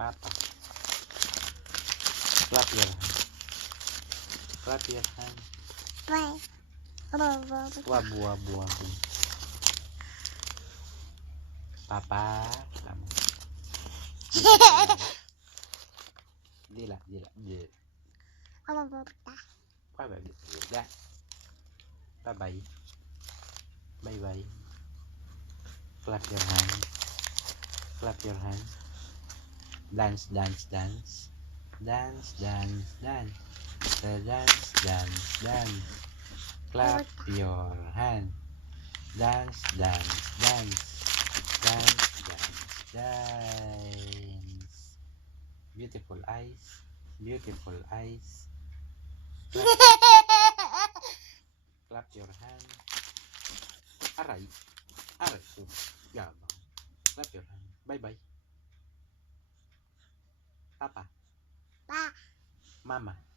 Papa. Clap your hand. Clap your hand. Wabu, wabu, wabu. Papa. Kamu. Dila. Bye-bye. Bye-bye. Clap your hand. Clap your hand. Dance. Dance. Dance, dance, dance. Clap your hand. Dance. Beautiful eyes. Clap your hand. Aray. Yabang. Clap your hand. Bye-bye. Papa. Mama.